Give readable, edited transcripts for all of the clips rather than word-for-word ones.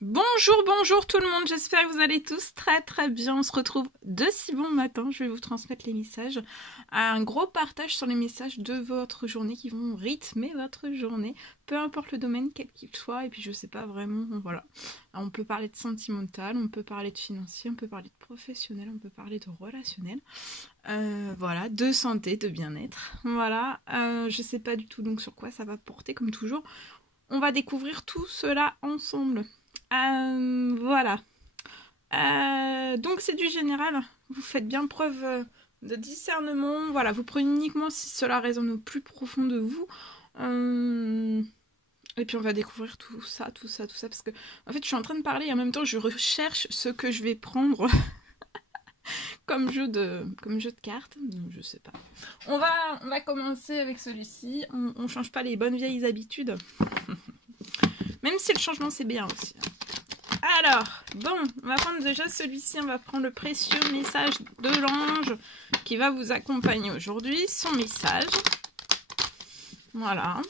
Bonjour, bonjour tout le monde, j'espère que vous allez tous très bien. On se retrouve de si bon matin, je vais vous transmettre les messages. Un gros partage sur les messages de votre journée qui vont rythmer votre journée, peu importe le domaine quel qu'il soit. Et puis je sais pas vraiment, voilà. On peut parler de sentimental, on peut parler de financier, on peut parler de professionnel, on peut parler de relationnel. Voilà, de santé, de bien-être. Voilà, je sais pas du tout donc sur quoi ça va porter comme toujours. On va découvrir tout cela ensemble. Voilà. Donc c'est du général. Vous faites bien preuve de discernement. Voilà, vous prenez uniquement si cela résonne au plus profond de vous. Et puis on va découvrir tout ça, parce que en fait je suis en train de parler et en même temps je recherche ce que je vais prendre comme jeu de cartes. Donc, je sais pas. On va commencer avec celui-ci. On change pas les bonnes vieilles habitudes. Même si le changement c'est bien aussi. Alors, bon, on va prendre déjà celui-ci, on va prendre le précieux message de l'ange qui va vous accompagner aujourd'hui, son message. Voilà.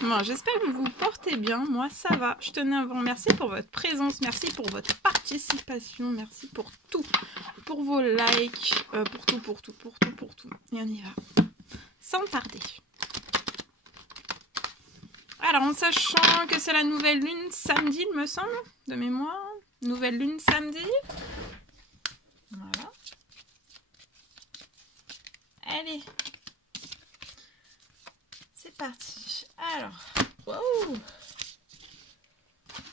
Bon, j'espère que vous vous portez bien, moi ça va. Je tenais à vous remercier pour votre présence, merci pour votre participation, merci pour tout, pour vos likes, pour tout. Et on y va, sans tarder. Alors, en sachant que c'est la nouvelle lune samedi, il me semble, de mémoire. Nouvelle lune samedi. Voilà. Allez. C'est parti. Alors, wow.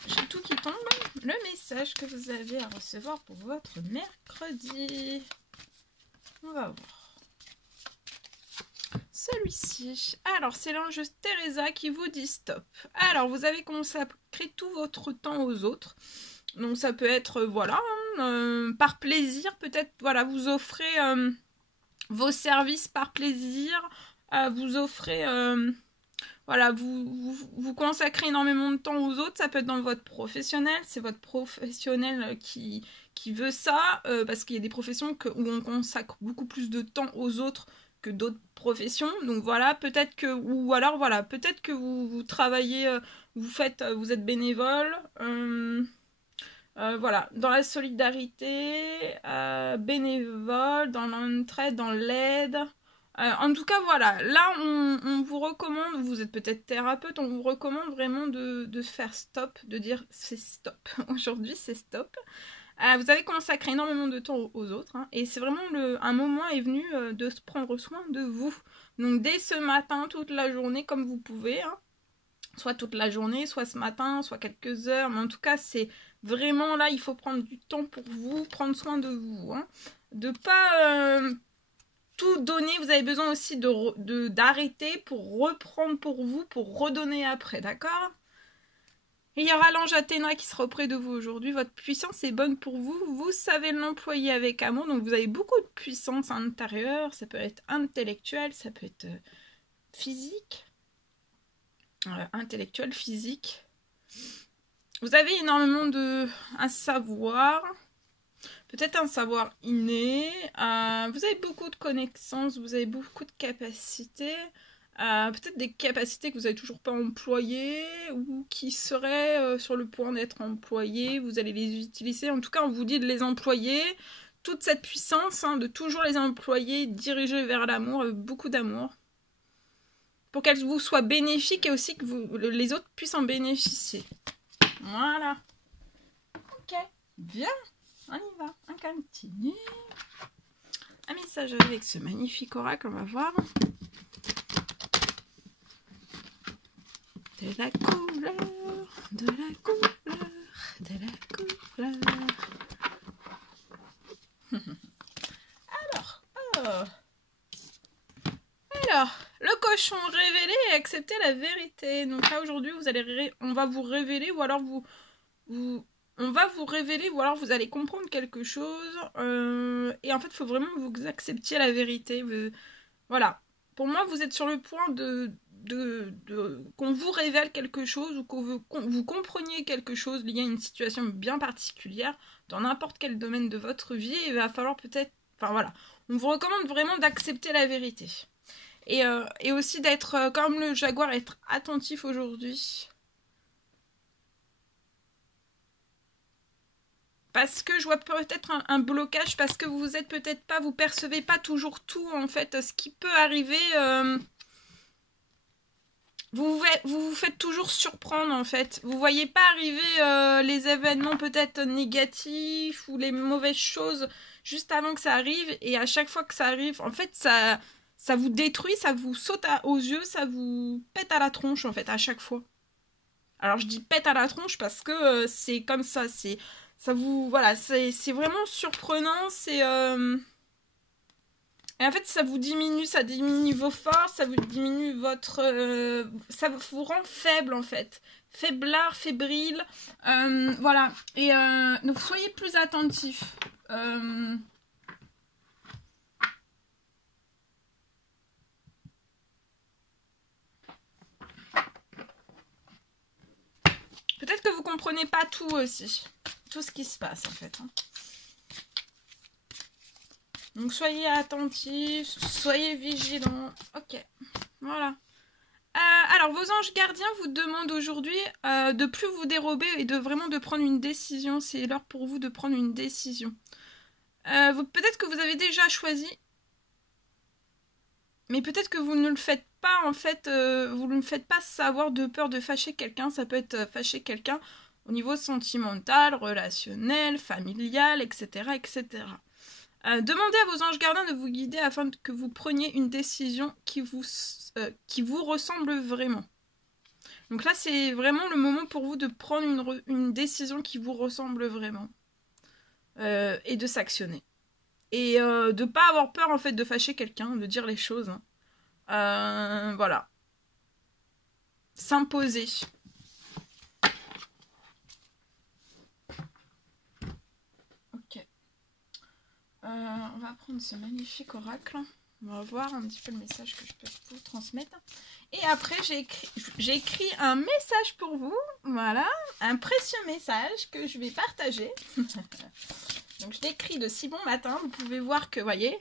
J'ai tout qui tombe. Le message que vous avez à recevoir pour votre mercredi. On va voir. Celui-ci. Alors, c'est l'ange Teresa qui vous dit stop. Alors, vous avez consacré tout votre temps aux autres. Donc, ça peut être, voilà, par plaisir. Peut-être, voilà, vous offrez vos services par plaisir. Vous offrez, voilà, vous consacrez énormément de temps aux autres. Ça peut être dans votre professionnel. C'est votre professionnel qui veut ça. Parce qu'il y a des professions où on consacre beaucoup plus de temps aux autres que d'autres professions. Donc voilà, peut-être que, ou alors voilà, peut-être que vous travaillez, vous êtes bénévole, voilà, dans la solidarité, bénévole, dans l'entraide, dans l'aide. En tout cas, voilà, là, on vous recommande, vous êtes peut-être thérapeute, on vous recommande vraiment de faire stop, de dire c'est stop. Aujourd'hui, c'est stop. Vous avez consacré énormément de temps aux autres, hein, et c'est vraiment un moment est venu de se prendre soin de vous. Donc dès ce matin, toute la journée, comme vous pouvez, hein, soit toute la journée, soit ce matin, soit quelques heures, mais en tout cas c'est vraiment là, il faut prendre du temps pour vous, prendre soin de vous, hein, de pas tout donner. Vous avez besoin aussi d'arrêter pour reprendre pour vous, pour redonner après, d'accord? Et il y aura l'ange Athéna qui sera auprès de vous aujourd'hui. Votre puissance est bonne pour vous. Vous savez l'employer avec amour. Donc vous avez beaucoup de puissance intérieure. Ça peut être intellectuel, ça peut être physique. Intellectuel, physique. Vous avez énormément un savoir. Peut-être un savoir inné. Vous avez beaucoup de connaissances. Vous avez beaucoup de capacités. Peut-être des capacités que vous n'avez toujours pas employées ou qui seraient sur le point d'être employées. Vous allez les utiliser. En tout cas, on vous dit de les employer. Toute cette puissance, hein, de toujours les employer, diriger vers l'amour, avec beaucoup d'amour. Pour qu'elles vous soient bénéfiques et aussi que les autres puissent en bénéficier. Voilà. Ok, bien. On y va. On continue. Un message avec ce magnifique oracle, on va voir. De la couleur, de la couleur, de la couleur. Alors, le cochon révélé et accepter la vérité. Donc là aujourd'hui, on va vous révéler ou alors on va vous révéler ou alors vous allez comprendre quelque chose. Et en fait, il faut vraiment que vous acceptiez la vérité. Voilà. Pour moi, vous êtes sur le point qu'on vous révèle quelque chose ou que vous compreniez quelque chose lié à une situation bien particulière dans n'importe quel domaine de votre vie. Il va falloir peut-être... Enfin voilà. On vous recommande vraiment d'accepter la vérité. Et aussi d'être, comme le jaguar, être attentif aujourd'hui. parce que je vois peut-être un blocage, parce que vous êtes peut-être pas, vous percevez pas toujours tout, en fait, ce qui peut arriver. Vous vous faites toujours surprendre, en fait. Vous voyez pas arriver les événements peut-être négatifs ou les mauvaises choses juste avant que ça arrive. Et à chaque fois que ça arrive, en fait, ça vous détruit, ça vous saute aux yeux, ça vous pète à la tronche, en fait, à chaque fois. Alors, je dis pète à la tronche parce que c'est comme ça. Ça vous... Voilà, c'est vraiment surprenant. Et en fait, ça diminue vos forces, ça vous diminue votre... ça vous rend faible, en fait. Faiblard, fébrile. Voilà. Et donc, soyez plus attentifs. Peut-être que vous comprenez pas tout aussi. Tout ce qui se passe, en fait. Hein. Donc, soyez attentifs, soyez vigilants. Ok, voilà. Alors, vos anges gardiens vous demandent aujourd'hui de plus vous dérober et vraiment de prendre une décision. C'est l'heure pour vous de prendre une décision. Peut-être que vous avez déjà choisi, mais peut-être que vous ne le faites pas, en fait. Vous ne le faites pas savoir de peur de fâcher quelqu'un. Ça peut être fâcher quelqu'un au niveau sentimental, relationnel, familial, etc., etc. Demandez à vos anges gardiens de vous guider afin que vous preniez une décision qui vous ressemble vraiment. Donc là, c'est vraiment le moment pour vous de prendre une décision qui vous ressemble vraiment. Et de s'actionner. Et de ne pas avoir peur, en fait, de fâcher quelqu'un, de dire les choses. Voilà. S'imposer. On va prendre ce magnifique oracle. On va voir un petit peu le message que je peux vous transmettre. Et après, j'ai écrit un message pour vous. Voilà, un précieux message que je vais partager. Donc, je l'ai écrit de si bon matin. Vous pouvez voir que, voyez,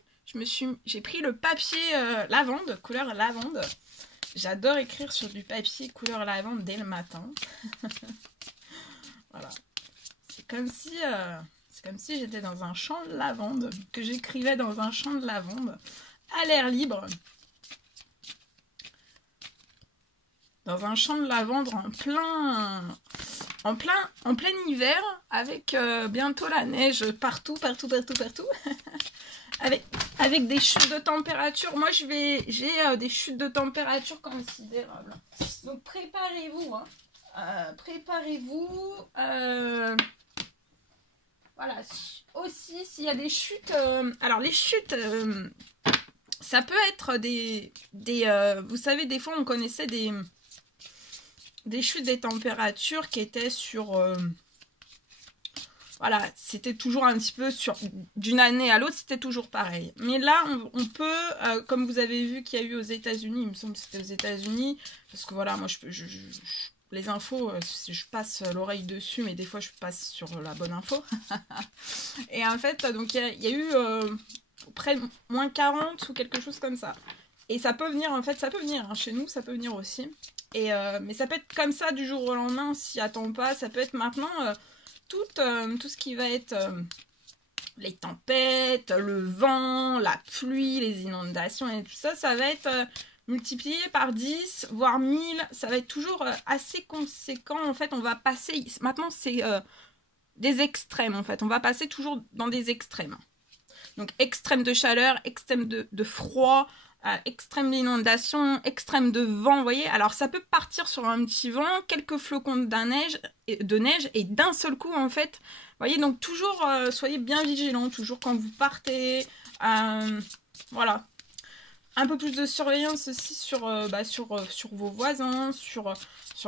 j'ai pris le papier lavande, couleur lavande. J'adore écrire sur du papier couleur lavande dès le matin. Voilà. C'est comme si j'étais dans un champ de lavande, que j'écrivais dans un champ de lavande, à l'air libre. Dans un champ de lavande en plein hiver, avec bientôt la neige partout. avec des chutes de température. Moi, j'ai des chutes de température considérables. Donc, préparez-vous. Hein. Préparez-vous. Voilà, aussi s'il y a des chutes, alors les chutes, ça peut être vous savez, des fois on connaissait des chutes des températures qui étaient sur, voilà, c'était toujours un petit peu d'une année à l'autre, c'était toujours pareil. Mais là, on peut, comme vous avez vu qu'il y a eu aux États-Unis, il me semble que c'était aux États-Unis, parce que voilà, moi les infos, je passe l'oreille dessus, mais des fois je passe sur la bonne info. Et en fait, donc il y a eu près de moins 40 ou quelque chose comme ça. Et ça peut venir, en fait, ça peut venir, hein, chez nous, ça peut venir aussi. Mais ça peut être comme ça du jour au lendemain, on s'y attend pas. Ça peut être maintenant tout ce qui va être les tempêtes, le vent, la pluie, les inondations et tout ça, ça va être... multiplié par 10, voire 1000, ça va être toujours assez conséquent. En fait, on va passer... Maintenant, c'est des extrêmes, en fait. On va passer toujours dans des extrêmes. Donc, extrême de chaleur, extrême de froid, extrême d'inondation, extrême de vent, vous voyez. Alors, ça peut partir sur un petit vent, quelques flocons de neige, et d'un seul coup, en fait... Vous voyez, donc toujours, soyez bien vigilants, toujours quand vous partez. Voilà. Un peu plus de surveillance aussi sur vos voisins, sur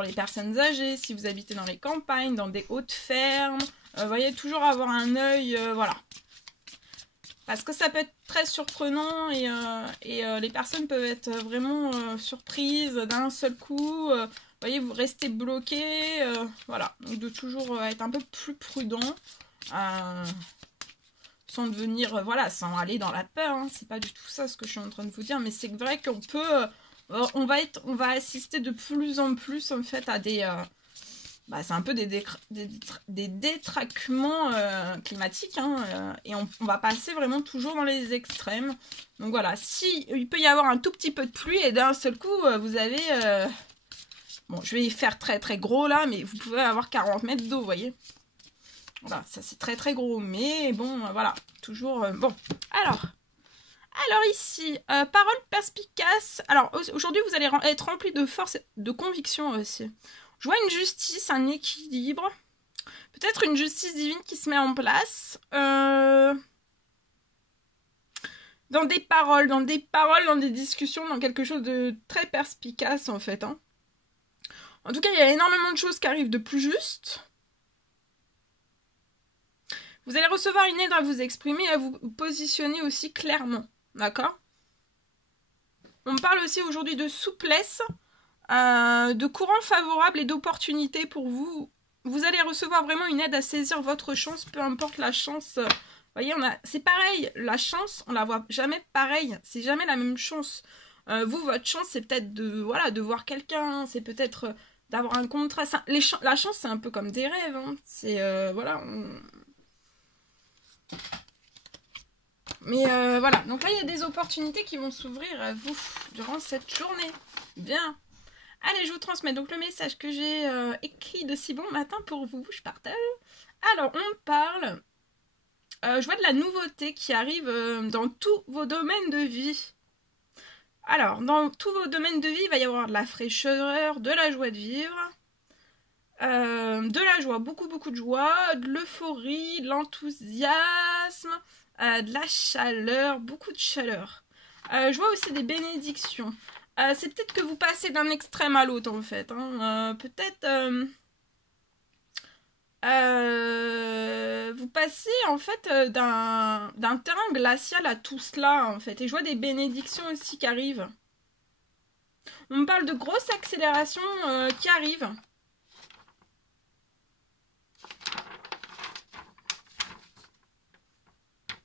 les personnes âgées, si vous habitez dans les campagnes, dans des hautes fermes. Voyez, toujours avoir un œil, voilà. Parce que ça peut être très surprenant et les personnes peuvent être vraiment surprises d'un seul coup. Voyez, vous restez bloqué, voilà. Donc de toujours être un peu plus prudent. Sans devenir, voilà, sans aller dans la peur, hein. C'est pas du tout ça ce que je suis en train de vous dire, mais c'est vrai qu'on peut, on va assister de plus en plus en fait à bah, c'est un peu des détraquements climatiques, hein, et on va passer vraiment toujours dans les extrêmes. Donc voilà, si il peut y avoir un tout petit peu de pluie et d'un seul coup, vous avez... bon, je vais y faire très très gros là, mais vous pouvez avoir 40 mètres d'eau, vous voyez. Voilà, ça c'est très très gros, mais bon, voilà, toujours... bon, alors ici, parole perspicace. Alors aujourd'hui, vous allez être rempli de force et de conviction aussi. Je vois une justice, un équilibre. Peut-être une justice divine qui se met en place. Dans des paroles, dans des discussions, dans quelque chose de très perspicace en fait. Hein. En tout cas, il y a énormément de choses qui arrivent de plus juste. Vous allez recevoir une aide à vous exprimer et à vous positionner aussi clairement. D'accord ? On parle aussi aujourd'hui de souplesse, de courant favorable et d'opportunités pour vous. Vous allez recevoir vraiment une aide à saisir votre chance, peu importe la chance. Vous voyez, c'est pareil, la chance, on la voit jamais pareil, c'est jamais la même chance. Vous, votre chance, c'est peut-être de voir quelqu'un, c'est peut-être d'avoir un contrat. La chance, c'est un peu comme des rêves. Hein. C'est, voilà, Mais voilà, donc là il y a des opportunités qui vont s'ouvrir à vous durant cette journée. Bien. Allez, je vous transmets donc le message que j'ai écrit de si bon matin pour vous. Je partage. Alors, on parle. Je vois de la nouveauté qui arrive dans tous vos domaines de vie. Alors, dans tous vos domaines de vie, il va y avoir de la fraîcheur, de la joie de vivre, de la joie, beaucoup de joie, de l'euphorie, de l'enthousiasme, de la chaleur, beaucoup de chaleur. Je vois aussi des bénédictions. C'est peut-être que vous passez d'un extrême à l'autre en fait. Hein. Peut-être vous passez en fait d'un terrain glacial à tout cela en fait. Et je vois des bénédictions aussi qui arrivent. On me parle de grosses accélérations qui arrivent.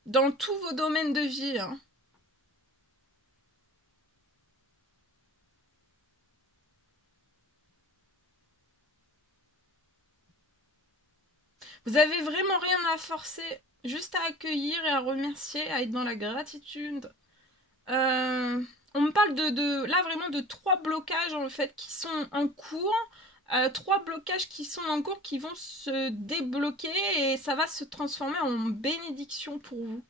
Dans tous vos domaines de vie. Hein. Vous avez vraiment rien à forcer, juste à accueillir et à remercier, à être dans la gratitude. On me parle là vraiment de 3 blocages en fait qui sont en cours. 3 blocages qui sont en cours qui vont se débloquer et ça va se transformer en bénédiction pour vous.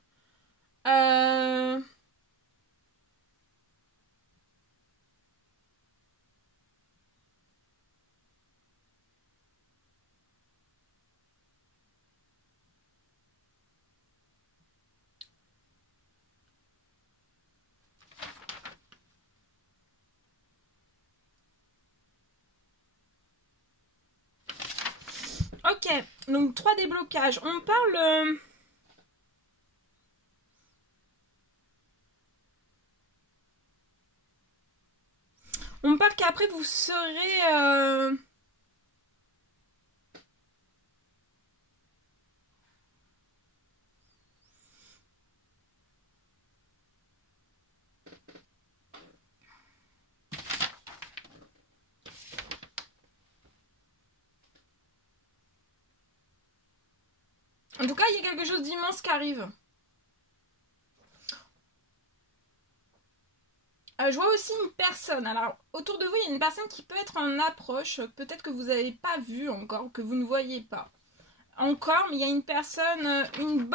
Ok, donc 3 déblocages. On parle... On parle qu'après vous serez... En tout cas, il y a quelque chose d'immense qui arrive. Je vois aussi une personne. Alors, autour de vous, il y a une personne qui peut être en approche. Peut-être que vous n'avez pas vu encore, que vous ne voyez pas encore. Mais il y a une personne, une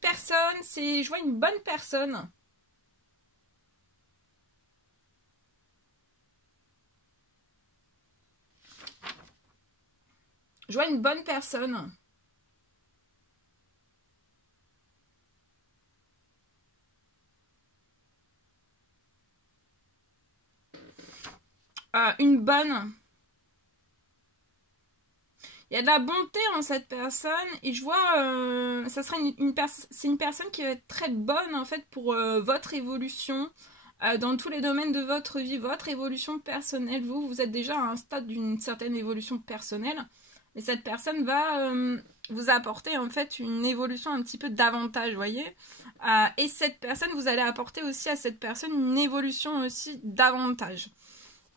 personne, je vois une bonne personne. Je vois une bonne personne. Une bonne. Il y a de la bonté en cette personne et je vois, ça sera c'est une personne qui va être très bonne en fait pour votre évolution dans tous les domaines de votre vie, votre évolution personnelle. Vous êtes déjà à un stade d'une certaine évolution personnelle, mais cette personne va vous apporter en fait une évolution un petit peu davantage, vous voyez. Et cette personne, vous allez apporter aussi à cette personne une évolution aussi davantage.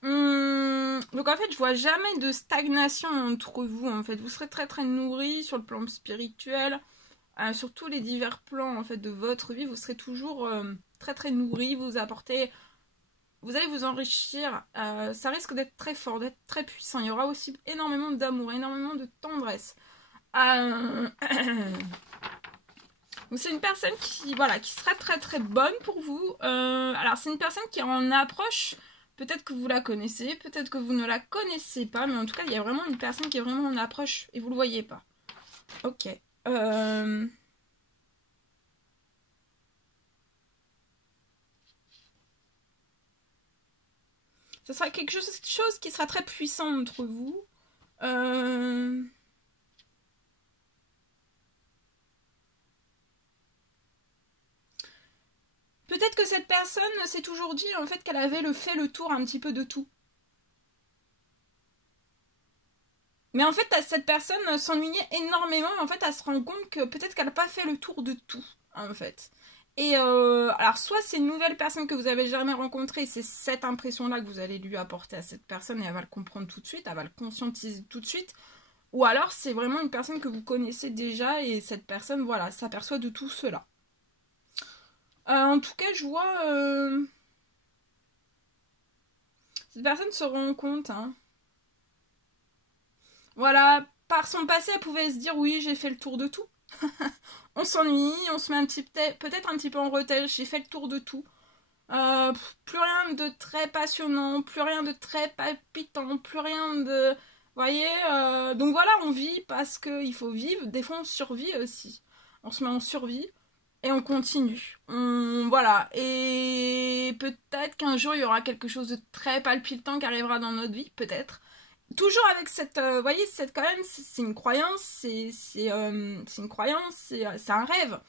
Donc en fait, je vois jamais de stagnation entre vous. En fait, vous serez très très nourris sur le plan spirituel, sur tous les divers plans en fait de votre vie. Vous serez toujours très très nourris. Vous allez vous enrichir. Ça risque d'être très fort, d'être très puissant. Il y aura aussi énormément d'amour, énormément de tendresse. Donc c'est une personne qui, voilà, qui sera très très bonne pour vous. Alors c'est une personne qui est en approche. Peut-être que vous la connaissez, peut-être que vous ne la connaissez pas, mais en tout cas, il y a vraiment une personne qui est vraiment en approche et vous le voyez pas. Ok. Ce sera quelque chose qui sera très puissant entre vous. Peut-être que cette personne s'est toujours dit en fait qu'elle avait fait le tour un petit peu de tout. Mais en fait, cette personne s'ennuyait énormément. En fait, elle se rend compte que peut-être qu'elle n'a pas fait le tour de tout, en fait. Et alors, soit c'est une nouvelle personne que vous avez jamais rencontrée, c'est cette impression-là que vous allez lui apporter à cette personne et elle va le comprendre tout de suite, elle va le conscientiser tout de suite. Ou alors, c'est vraiment une personne que vous connaissez déjà et cette personne, voilà, s'aperçoit de tout cela. En tout cas, je vois... cette personne se rend compte, hein. Voilà, par son passé, elle pouvait se dire oui, j'ai fait le tour de tout. On s'ennuie, on se met peut-être un petit peu en retard, j'ai fait le tour de tout. Plus rien de très passionnant, plus rien de très palpitant, plus rien de... Vous voyez, donc voilà, on vit parce qu'il faut vivre. Des fois, on survit aussi. On se met en survie et on continue. Voilà. Et peut-être qu'un jour, il y aura quelque chose de très palpitant qui arrivera dans notre vie, peut-être. Toujours avec cette, vous voyez, cette quand même, c'est une croyance, c'est une croyance, c'est un rêve,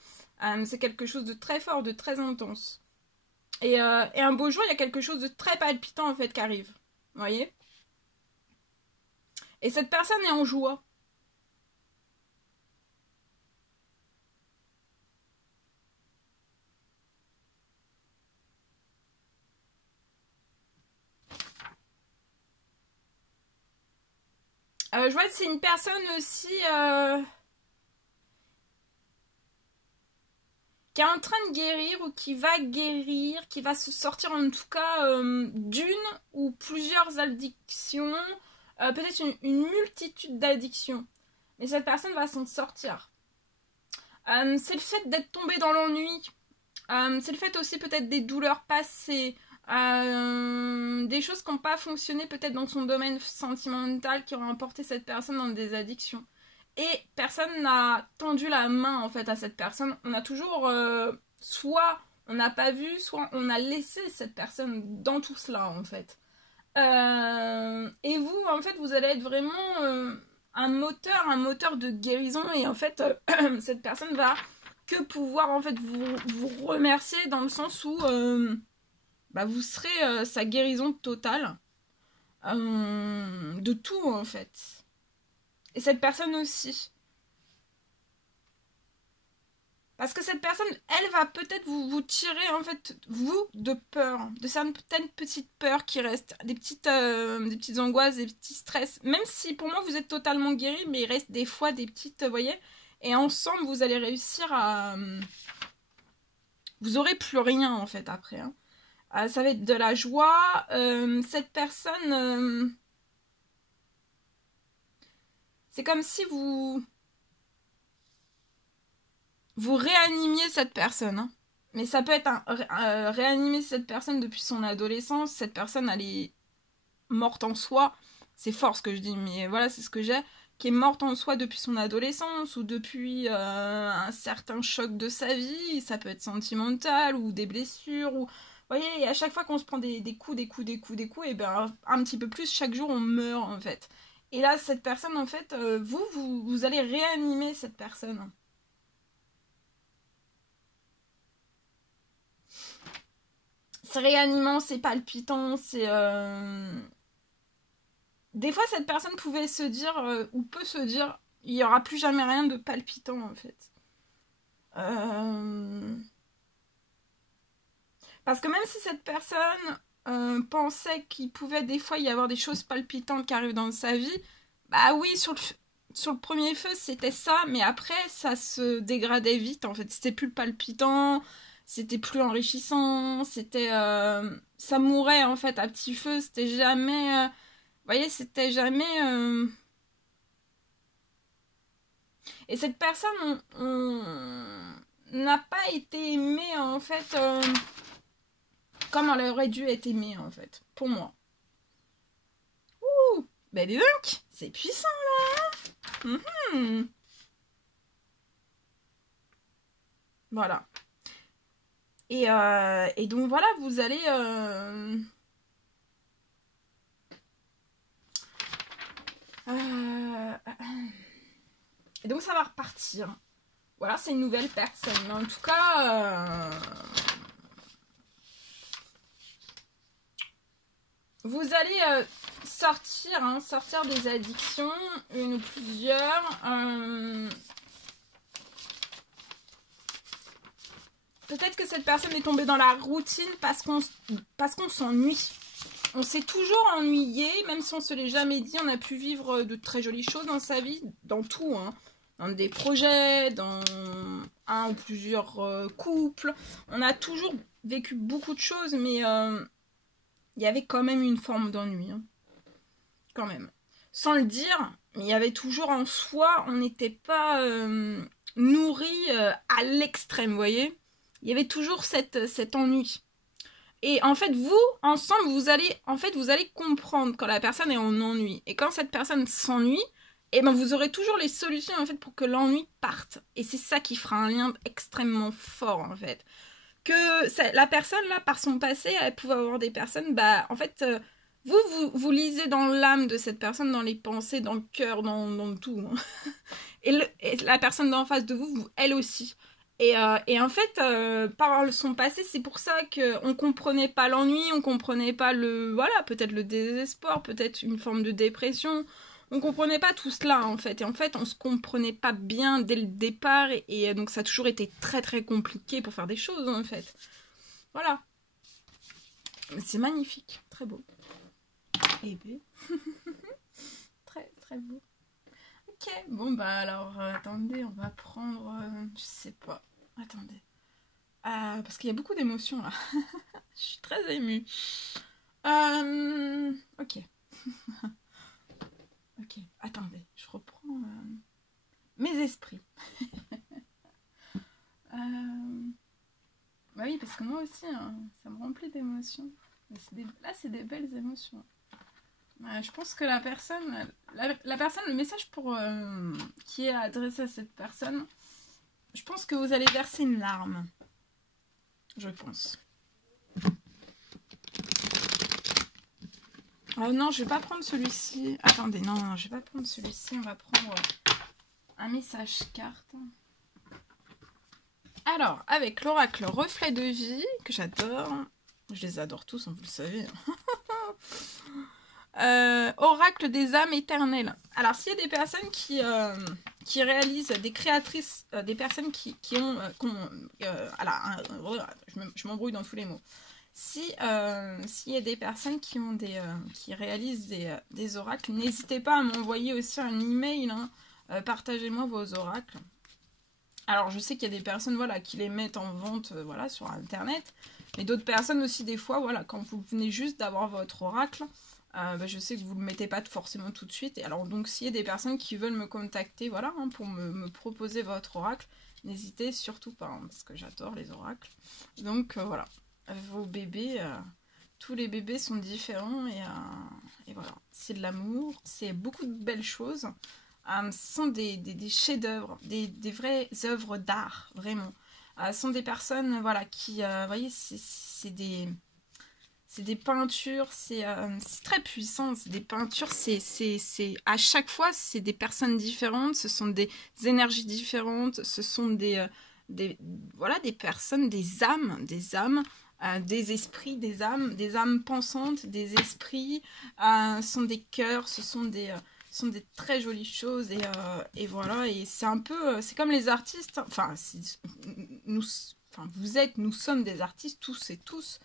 c'est quelque chose de très fort, de très intense. Et un beau jour, il y a quelque chose de très palpitant en fait qui arrive, vous voyez. Et cette personne est en joie. Je vois que c'est une personne aussi qui est en train de guérir ou qui va guérir, qui va se sortir en tout cas d'une ou plusieurs addictions, peut-être une multitude d'addictions. Mais cette personne va s'en sortir. C'est le fait d'être tombé dans l'ennui. C'est le fait aussi peut-être des douleurs passées. Des choses qui n'ont pas fonctionné peut-être dans son domaine sentimental qui ont emporté cette personne dans des addictions. Et personne n'a tendu la main en fait à cette personne. On a toujours soit on n'a pas vu, soit on a laissé cette personne dans tout cela en fait. Et vous en fait vous allez être vraiment un moteur de guérison et en fait cette personne va que pouvoir en fait vous remercier dans le sens où bah, vous serez sa guérison totale de tout en fait. Et cette personne aussi. Parce que cette personne, elle va peut-être vous tirer en fait, vous, de peur, de certaines petites peurs qui restent, des petites angoisses, des petits stress. Même si pour moi vous êtes totalement guéri, mais il reste des fois des petites, vous voyez. Et ensemble, vous allez réussir à... vous aurez plus rien en fait après. Hein. Ça va être de la joie. Cette personne... c'est comme si vous réanimiez cette personne. Hein. Mais ça peut être réanimer cette personne depuis son adolescence. Cette personne, elle est morte en soi. C'est fort ce que je dis, mais voilà, c'est ce que j'ai. Qui est morte en soi depuis son adolescence ou depuis un certain choc de sa vie. Ça peut être sentimental ou des blessures. Ou... Vous voyez, et à chaque fois qu'on se prend des coups, et bien un petit peu plus, chaque jour on meurt en fait. Et là, cette personne, en fait, vous allez réanimer cette personne. C'est réanimant, c'est palpitant, c'est... Des fois, cette personne pouvait se dire, ou peut se dire, il n'y aura plus jamais rien de palpitant, en fait. Parce que même si cette personne pensait qu'il pouvait des fois y avoir des choses palpitantes qui arrivent dans sa vie, bah oui, sur le premier feu, c'était ça, mais après, ça se dégradait vite, en fait. C'était plus palpitant, c'était plus enrichissant, ça mourait, en fait, à petit feu, c'était jamais... vous voyez, c'était jamais... Et cette personne, n'a pas été aimée, en fait, comme elle aurait dû être aimée, en fait, pour moi. Ouh, ben dis donc, c'est puissant, là. Mhm. Voilà. Et donc voilà, vous allez... Et donc ça va repartir. Voilà, c'est une nouvelle personne. Mais en tout cas, vous allez sortir, hein, sortir des addictions, une ou plusieurs. Peut-être que cette personne est tombée dans la routine parce qu'on s'ennuie. On s'est toujours ennuyé, même si on ne se l'est jamais dit, on a pu vivre de très jolies choses dans sa vie, dans tout, hein. Dans des projets, dans un ou plusieurs couples. On a toujours vécu beaucoup de choses, mais il y avait quand même une forme d'ennui. Hein. Quand même. Sans le dire, mais il y avait toujours en soi, on n'était pas nourri à l'extrême, vous voyez. Il y avait toujours cet ennui. Et en fait, vous, ensemble, vous allez comprendre quand la personne est en ennui. Et quand cette personne s'ennuie, eh ben vous aurez toujours les solutions en fait pour que l'ennui parte. Et c'est ça qui fera un lien extrêmement fort en fait. Que la personne là, par son passé, elle pouvait avoir des personnes, bah en fait, vous lisez dans l'âme de cette personne, dans les pensées, dans le cœur, dans tout. Hein. Et la personne d'en face de vous, elle aussi. Et en fait, par son passé, c'est pour ça qu'on comprenait pas l'ennui, on comprenait pas voilà, peut-être le désespoir, peut-être une forme de dépression. On comprenait pas tout cela, en fait. Et en fait, on se comprenait pas bien dès le départ. Et donc, ça a toujours été très, très compliqué pour faire des choses, en fait. Voilà. C'est magnifique. Très beau. Et bien. Très, très beau. Ok. Bon, bah, alors, attendez, on va prendre... je sais pas. Attendez. Parce qu'il y a beaucoup d'émotions là. Je suis très émue. Ok. Ok. Attendez. Je reprends mes esprits. Bah oui, parce que moi aussi, hein, ça me remplit d'émotions. Là, c'est des belles émotions. Je pense que la personne, le message qui est adressé à cette personne, je pense que vous allez verser une larme. Je pense. Non, je vais pas prendre celui-ci. Attendez, non, je vais pas prendre celui-ci. On va prendre un message carte. Alors, avec l'oracle reflet de vie, que j'adore. Je les adore tous, hein, vous le savez. Oracle des âmes éternelles. Alors, s'il y a des personnes qui réalisent, des créatrices, des personnes qui ont... je m'embrouille dans tous les mots. S'il y a des personnes qui réalisent des oracles, n'hésitez pas à m'envoyer aussi un email. Hein. Partagez-moi vos oracles. Alors, je sais qu'il y a des personnes voilà, qui les mettent en vente voilà, sur Internet. Mais d'autres personnes aussi, des fois, voilà, quand vous venez juste d'avoir votre oracle, je sais que vous ne le mettez pas forcément tout de suite. Et alors, donc, s'il y a des personnes qui veulent me contacter voilà, hein, pour me proposer votre oracle, n'hésitez surtout pas, hein, parce que j'adore les oracles. Donc, voilà. Vos bébés, tous les bébés sont différents et voilà, c'est de l'amour, c'est beaucoup de belles choses. Ce sont des chefs-d'œuvre, des vraies œuvres d'art, vraiment. Ce sont des personnes, voilà, qui, vous voyez, c'est des peintures, c'est très puissant, c'est des peintures, à chaque fois, c'est des personnes différentes, ce sont des énergies différentes, ce sont voilà, des personnes, des âmes, des esprits, des âmes pensantes, des esprits, sont des cœurs, ce sont des très jolies choses et voilà, et c'est un peu, c'est comme les artistes, enfin, nous sommes des artistes, tous et tous,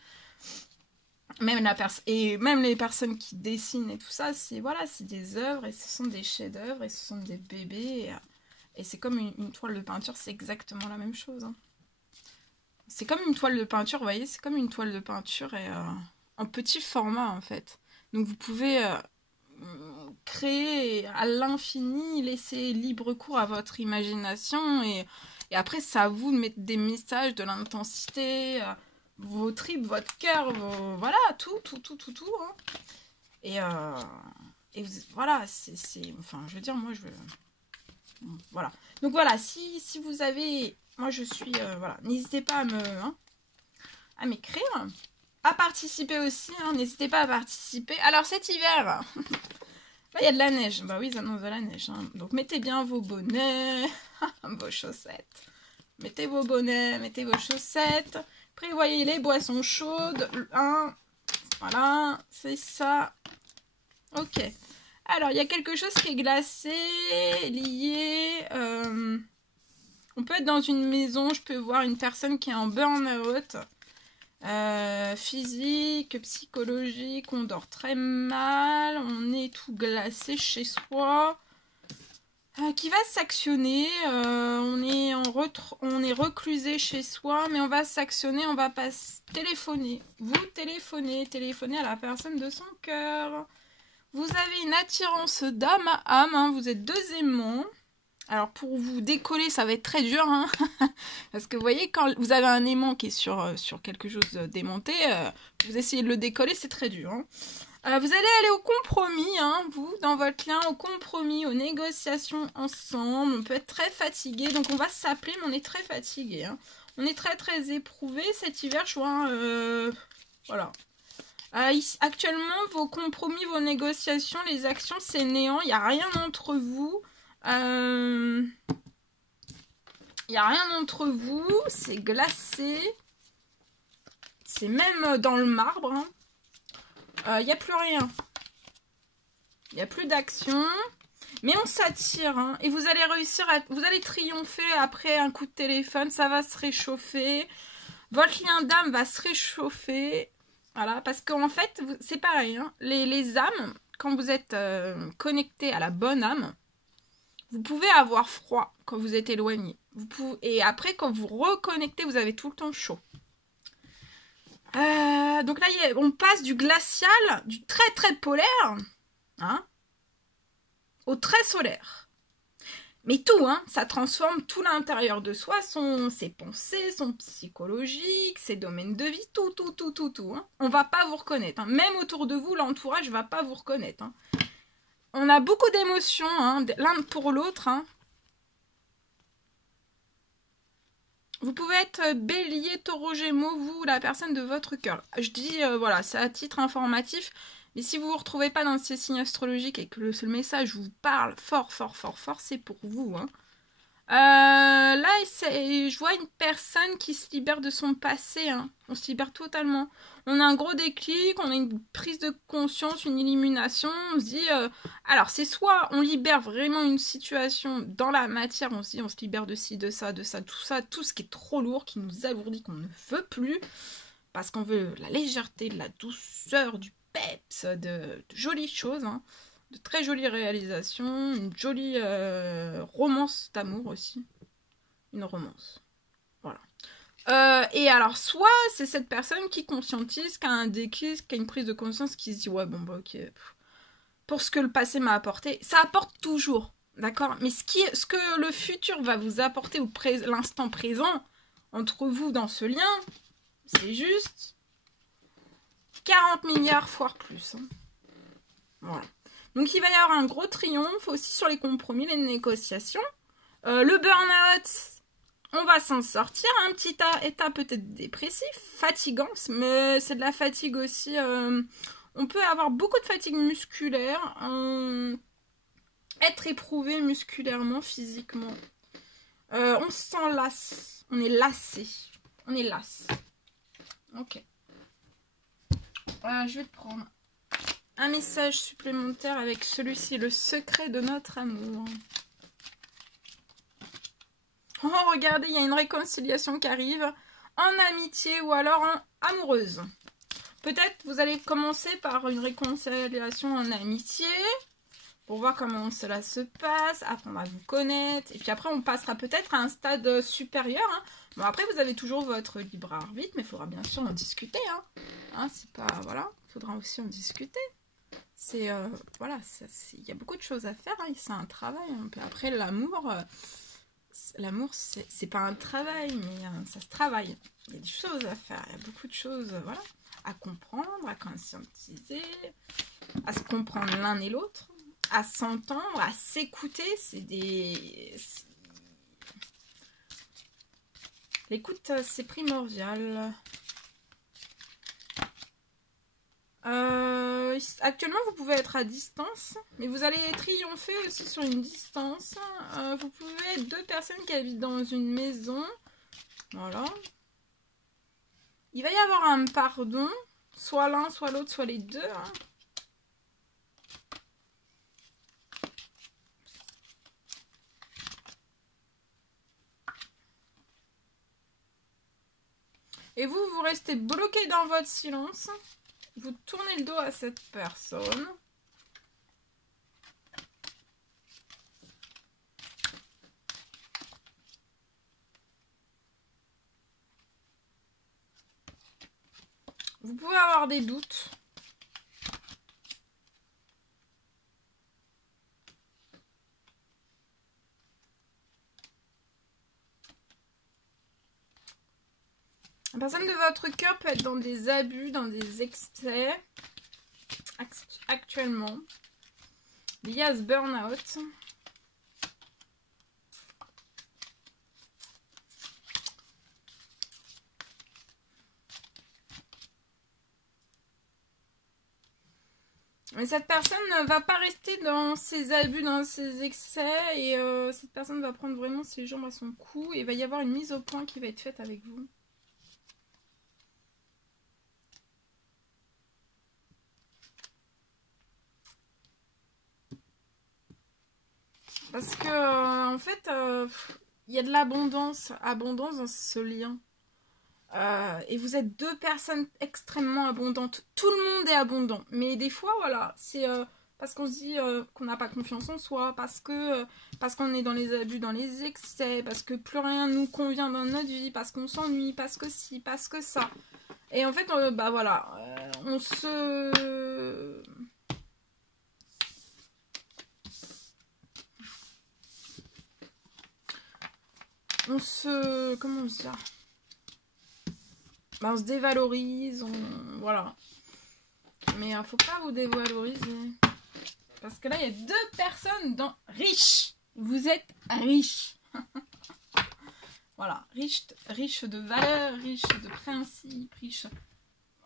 Même les personnes qui dessinent et tout ça, c'est voilà, c'est des œuvres et ce sont des chefs-d'œuvre et ce sont des bébés. Et c'est comme une toile de peinture, c'est exactement la même chose. Hein. C'est comme une toile de peinture, vous voyez, c'est comme une toile de peinture et en petit format en fait. Donc vous pouvez créer à l'infini, laisser libre cours à votre imagination et après c'est à vous de mettre des messages, de l'intensité, vos tripes, votre cœur, voilà, tout. Hein. Et voilà, enfin je veux dire, moi je veux... Voilà. Donc voilà, si vous avez... Moi je suis... voilà, n'hésitez pas à m'écrire. À participer aussi, hein, n'hésitez pas à participer. Alors cet hiver, là, il y a de la neige. Bah oui, ils annoncent de la neige. Hein. Donc mettez bien vos bonnets, vos chaussettes. Mettez vos bonnets, mettez vos chaussettes. Prévoyez les boissons chaudes. Voilà, c'est ça. Ok. Alors, il y a quelque chose qui est glacé, lié... on peut être dans une maison, je peux voir une personne qui est en burn-out. Physique, psychologique, on dort très mal, on est tout glacé chez soi, qui va s'actionner, on est reclusé chez soi, mais on va s'actionner, on va pas téléphoner. Vous téléphonez à la personne de son cœur. Vous avez une attirance d'âme à âme, hein, vous êtes deux aimants. Alors pour vous décoller, ça va être très dur, hein parce que vous voyez, quand vous avez un aimant qui est sur quelque chose démonté, vous essayez de le décoller, c'est très dur. Hein. Vous allez aller au compromis, hein, vous, dans votre lien, au compromis, aux négociations ensemble. On peut être très fatigué, donc on va s'appeler, mais on est très fatigué. Hein. On est très très éprouvé cet hiver, je vois. Voilà. Actuellement, vos compromis, vos négociations, les actions, c'est néant. Il n'y a rien entre vous. Il n'y a rien entre vous. C'est glacé. C'est même dans le marbre. Il n'y a plus rien. Il n'y a plus d'action. Mais on s'attire. Hein, et vous allez réussir à... Vous allez triompher après un coup de téléphone. Ça va se réchauffer. Votre lien d'âme va se réchauffer. Voilà, parce qu'en fait, c'est pareil. Hein, les âmes, quand vous êtes connecté à la bonne âme, vous pouvez avoir froid quand vous êtes éloigné. Et après, quand vous reconnectez, vous avez tout le temps chaud. Donc là, on passe du glacial, du très très polaire, hein, au très solaire. Mais tout, hein, ça transforme tout l'intérieur de soi, ses pensées, son psychologique, ses domaines de vie, tout. Hein. On va pas vous reconnaître. Hein. Même autour de vous, l'entourage va pas vous reconnaître. Hein. On a beaucoup d'émotions, hein, l'un pour l'autre. Hein. Vous pouvez être bélier, taureau, gémeaux, vous, la personne de votre cœur. Je dis, voilà, c'est à titre informatif. Mais si vous ne vous retrouvez pas dans ces signes astrologiques et que le message vous parle fort, c'est pour vous. Hein. Là, je vois une personne qui se libère de son passé. Hein. On se libère totalement. On a un gros déclic, on a une prise de conscience, une illumination. On se dit... alors, c'est soit on libère vraiment une situation dans la matière, on se dit on se libère de ci, de ça, tout ça, tout ce qui est trop lourd, qui nous alourdit, qu'on ne veut plus. Parce qu'on veut la légèreté, de la douceur, du peps, de jolies choses. Hein. De très jolies réalisations, une jolie romance d'amour aussi. Une romance. Voilà. Et alors, soit c'est cette personne qui conscientise, qui a un déclic, qui a une prise de conscience, qui se dit, ouais, bon, bah, ok, pour ce que le passé m'a apporté, ça apporte toujours, d'accord? Mais ce que le futur va vous apporter, ou l'instant présent, entre vous dans ce lien, c'est juste 40 milliards fois plus. Hein. Voilà. Donc il va y avoir un gros triomphe aussi sur les compromis, les négociations. Le burn-out, on va s'en sortir. Un petit état peut-être dépressif, fatigant, mais c'est de la fatigue aussi. On peut avoir beaucoup de fatigue musculaire, être éprouvé musculairement, physiquement. On s'en lasse, on est lassé. On est lasse. Ok. Je vais te prendre un message supplémentaire avec celui-ci, le secret de notre amour. Oh, regardez, il y a une réconciliation qui arrive en amitié ou alors en amoureuse. peut-être vous allez commencer par une réconciliation en amitié. Pour voir comment cela se passe, apprendre à vous connaître. Et puis après, on passera peut-être à un stade supérieur. Hein. Bon, après, vous avez toujours votre libre arbitre, mais il faudra bien sûr en discuter. Hein, c'est pas... Voilà, il faudra aussi en discuter. C'est... voilà, il y a beaucoup de choses à faire. Hein, c'est un travail. Hein. Puis après, l'amour, c'est pas un travail, mais ça se travaille. Il y a des choses à faire. Il y a beaucoup de choses, voilà, à comprendre, à conscientiser, à se comprendre l'un et l'autre. À s'entendre, à s'écouter, c'est des... L'écoute, c'est primordial. Actuellement, vous pouvez être à distance, mais vous allez triompher aussi sur une distance. Vous pouvez être deux personnes qui habitent dans une maison. Voilà. Il va y avoir un pardon, soit l'un, soit l'autre, soit les deux. Hein. Et vous, vous restez bloqué dans votre silence. Vous tournez le dos à cette personne. Vous pouvez avoir des doutes. La personne de votre cœur peut être dans des abus, dans des excès, actuellement, lié à ce burn-out. Mais cette personne ne va pas rester dans ses abus, dans ses excès, et cette personne va prendre vraiment ses jambes à son cou, et il va y avoir une mise au point qui va être faite avec vous. Parce que, en fait, il y a de l'abondance, dans ce lien. Et vous êtes deux personnes extrêmement abondantes. Tout le monde est abondant. Mais des fois, voilà, c'est parce qu'on se dit qu'on n'a pas confiance en soi, parce qu'on est dans les abus, dans les excès, parce que plus rien nous convient dans notre vie, parce qu'on s'ennuie, parce que ci, parce que ça. Et en fait, bah voilà, on se... Comment on dit ça? Bah, on se dévalorise, voilà. Mais faut pas vous dévaloriser. Parce que là, il y a deux personnes riches. Vous êtes riches. Voilà, riche de valeurs, riche de principes, riche...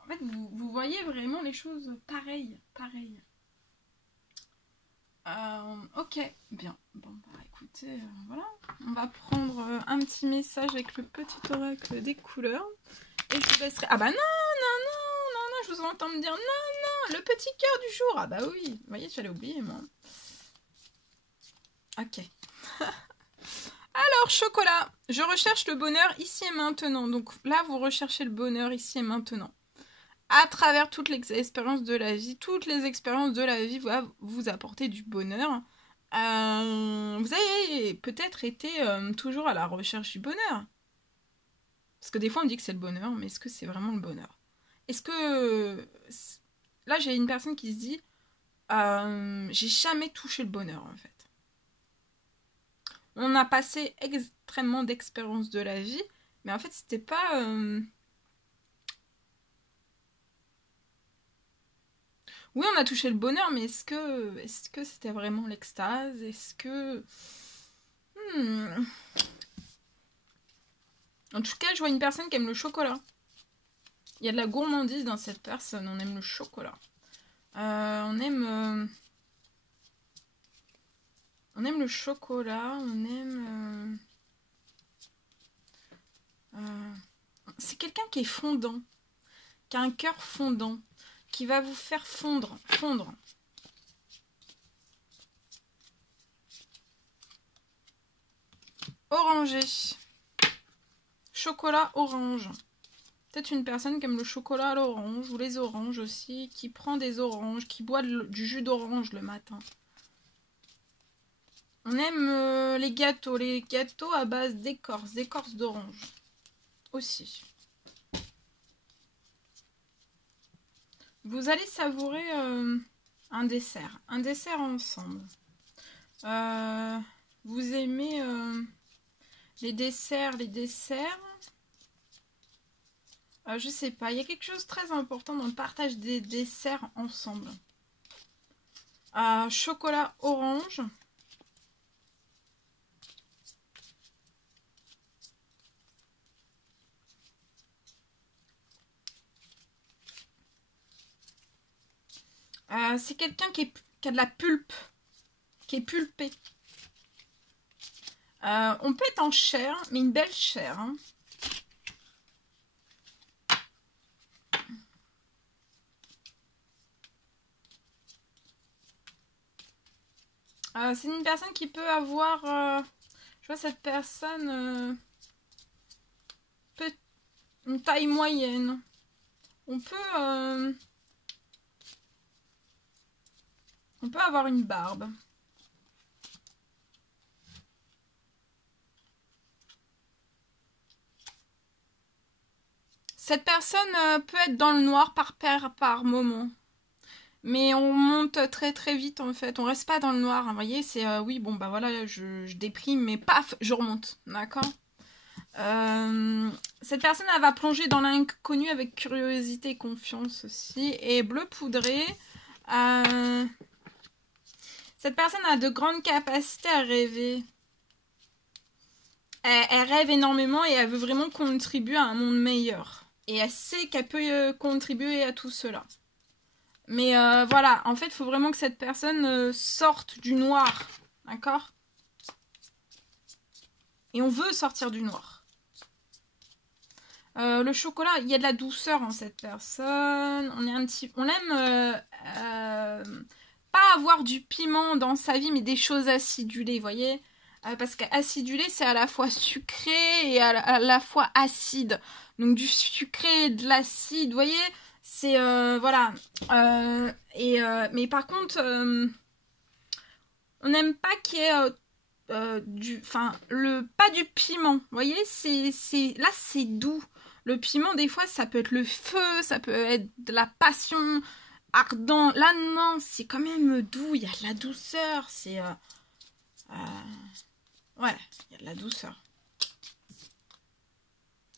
En fait, vous voyez vraiment les choses pareilles. Ok, bien. Bon, bah écoutez, voilà. On va prendre un petit message avec le petit oracle des couleurs. Et je vous laisserai... Ah bah non, je vous entends me dire non, le petit cœur du jour. Ah bah oui, vous voyez, j'allais oublier, moi. Ok. Alors, chocolat, je recherche le bonheur ici et maintenant. Donc là, vous recherchez le bonheur ici et maintenant. À travers toutes les expériences de la vie, vont vous apporter du bonheur. Vous avez peut-être été toujours à la recherche du bonheur. Parce que des fois, on dit que c'est le bonheur, mais est-ce que c'est vraiment le bonheur? Est-ce que... Là, j'ai une personne qui se dit j'ai jamais touché le bonheur, en fait. On a passé extrêmement d'expériences de la vie, mais en fait, c'était pas... Oui, on a touché le bonheur, mais est-ce que c'était vraiment l'extase? Est-ce que... En tout cas, je vois une personne qui aime le chocolat. Il y a de la gourmandise dans cette personne. On aime le chocolat. On aime le chocolat. On aime... C'est quelqu'un qui est fondant. Qui a un cœur fondant. Qui va vous faire fondre. Orangé. Chocolat orange. Peut-être une personne qui aime le chocolat à l'orange ou les oranges aussi, qui prend des oranges, qui boit du jus d'orange le matin. On aime les gâteaux à base d'écorce d'orange aussi. Vous allez savourer un dessert ensemble. Vous aimez les desserts. Je sais pas, il y a quelque chose de très important dans le partage des desserts ensemble. Chocolat orange. C'est quelqu'un qui a de la pulpe, qui est pulpé. On peut être en chair, mais une belle chair. Hein. C'est une personne qui peut avoir... je vois cette personne... peut une taille moyenne. On peut avoir une barbe. Cette personne peut être dans le noir par moment. Mais on monte très très vite en fait. On reste pas dans le noir. Hein, vous voyez, c'est oui, bon bah voilà, je déprime, mais paf, je remonte. D'accord. Cette personne, elle va plonger dans l'inconnu avec curiosité et confiance aussi. Et bleu poudré. Cette personne a de grandes capacités à rêver. Elle rêve énormément et elle veut vraiment contribuer à un monde meilleur. Et elle sait qu'elle peut contribuer à tout cela. Mais voilà, en fait, il faut vraiment que cette personne sorte du noir. D'accord? Et on veut sortir du noir. Le chocolat, il y a de la douceur en cette personne. On aime pas avoir du piment dans sa vie, mais des choses acidulées, vous voyez? Parce qu'acidulé, c'est à la fois sucré et à la fois acide. Donc du sucré et de l'acide, vous voyez? C'est voilà. Mais par contre, on n'aime pas qu'il y ait pas du piment. Vous voyez, là c'est doux. Le piment, des fois, ça peut être le feu, ça peut être de la passion ardent. Là, non, c'est quand même doux. Il y a de la douceur. C'est voilà, il y a de la douceur.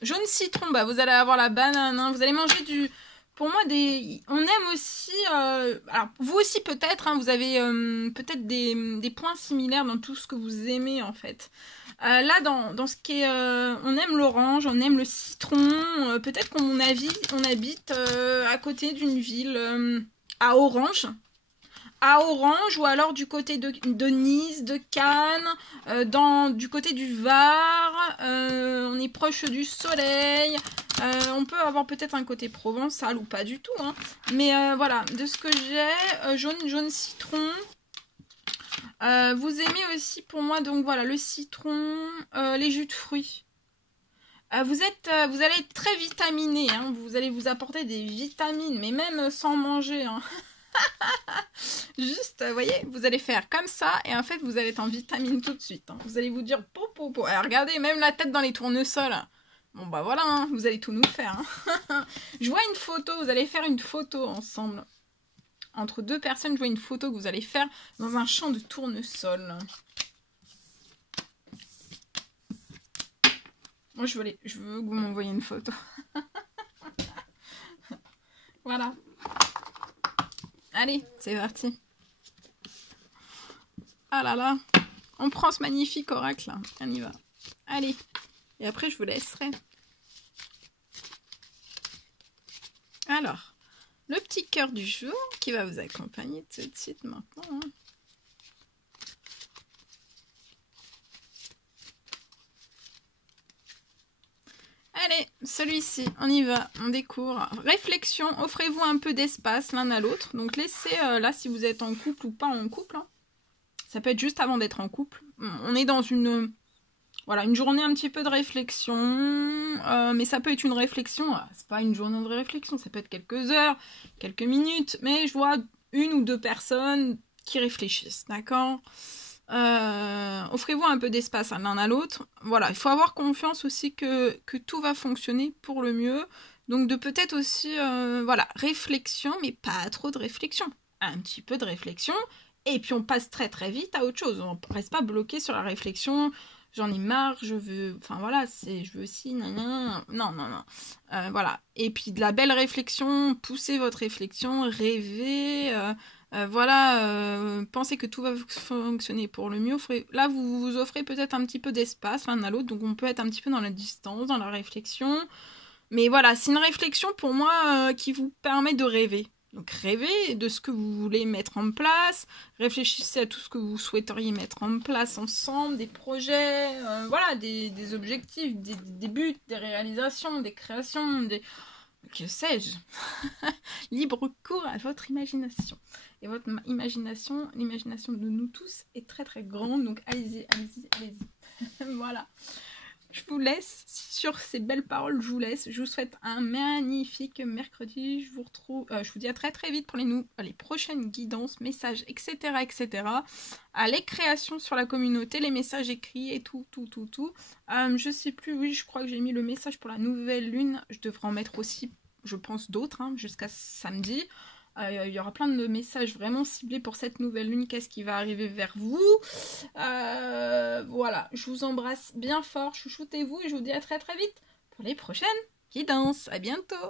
Jaune citron, bah vous allez avoir la banane. Hein. Vous allez manger du. Pour moi, on aime aussi... alors, vous aussi peut-être, hein, vous avez peut-être des points similaires dans tout ce que vous aimez, en fait. Là, dans ce qui est... on aime l'orange, on aime le citron. Peut-être qu'on habite à côté d'une ville à Orange. Ou alors du côté de Nice, de Cannes, du côté du Var. On est proche du soleil. On peut avoir peut-être un côté provençal ou pas du tout. Hein. Mais voilà, de ce que j'ai, jaune citron. Vous aimez aussi pour moi, donc voilà, le citron, les jus de fruits. Vous allez être très vitaminé. Hein. Vous allez vous apporter des vitamines, mais même sans manger. Hein. Juste, vous voyez, vous allez faire comme ça et en fait vous allez être en vitamine tout de suite. Hein. Vous allez vous dire po. Alors, regardez, même la tête dans les tournesols. Bon bah voilà, hein, vous allez tout nous faire. Hein. Je vois une photo, vous allez faire une photo ensemble. Entre deux personnes, je vois une photo que vous allez faire dans un champ de tournesol. Moi je veux que vous m'envoyiez une photo. Voilà. Allez, c'est parti. Ah là là. On prend ce magnifique oracle. Là. On y va. Allez. Et après, je vous laisserai. Alors, le petit cœur du jour qui va vous accompagner tout de suite maintenant. Hein. Allez, celui-ci, on y va, on découvre. Réflexion, offrez-vous un peu d'espace l'un à l'autre. Donc laissez, là, si vous êtes en couple ou pas en couple. Hein. Ça peut être juste avant d'être en couple. On est dans une Voilà, une journée un petit peu de réflexion, mais ça peut être une réflexion, c'est pas une journée de réflexion, ça peut être quelques heures, quelques minutes, mais je vois une ou deux personnes qui réfléchissent, d'accord? Offrez-vous un peu d'espace à l'un à l'autre. Voilà, il faut avoir confiance aussi que tout va fonctionner pour le mieux. Donc de peut-être aussi, voilà, réflexion, mais pas trop de réflexion. Un petit peu de réflexion, et puis on passe très très vite à autre chose. On ne reste pas bloqué sur la réflexion. J'en ai marre, je veux... Enfin voilà, je veux aussi... Non, non, non. Voilà. Et puis de la belle réflexion, poussez votre réflexion, rêvez... voilà, pensez que tout va fonctionner pour le mieux. Là, vous vous offrez peut-être un petit peu d'espace l'un à l'autre, donc on peut être un petit peu dans la distance, dans la réflexion. Mais voilà, c'est une réflexion pour moi qui vous permet de rêver. Donc rêvez de ce que vous voulez mettre en place, réfléchissez à tout ce que vous souhaiteriez mettre en place ensemble, des projets, voilà, des objectifs, des buts, des réalisations, des créations, que sais-je. Libre cours à votre imagination. Et votre imagination, l'imagination de nous tous est très très grande, donc allez-y, allez-y, allez-y. Voilà. Je vous laisse, sur ces belles paroles, je vous laisse. Je vous souhaite un magnifique mercredi. Je vous dis à très très vite pour les prochaines guidances, messages, etc. etc. Les créations sur la communauté, les messages écrits et tout. Je sais plus, oui, je crois que j'ai mis le message pour la nouvelle lune. Je devrais en mettre aussi, je pense, d'autres, jusqu'à samedi. Il y aura plein de messages vraiment ciblés pour cette nouvelle lune, qu'est-ce qui va arriver vers vous. Voilà, je vous embrasse bien fort, chouchoutez-vous et je vous dis à très très vite pour les prochaines guidances. À bientôt.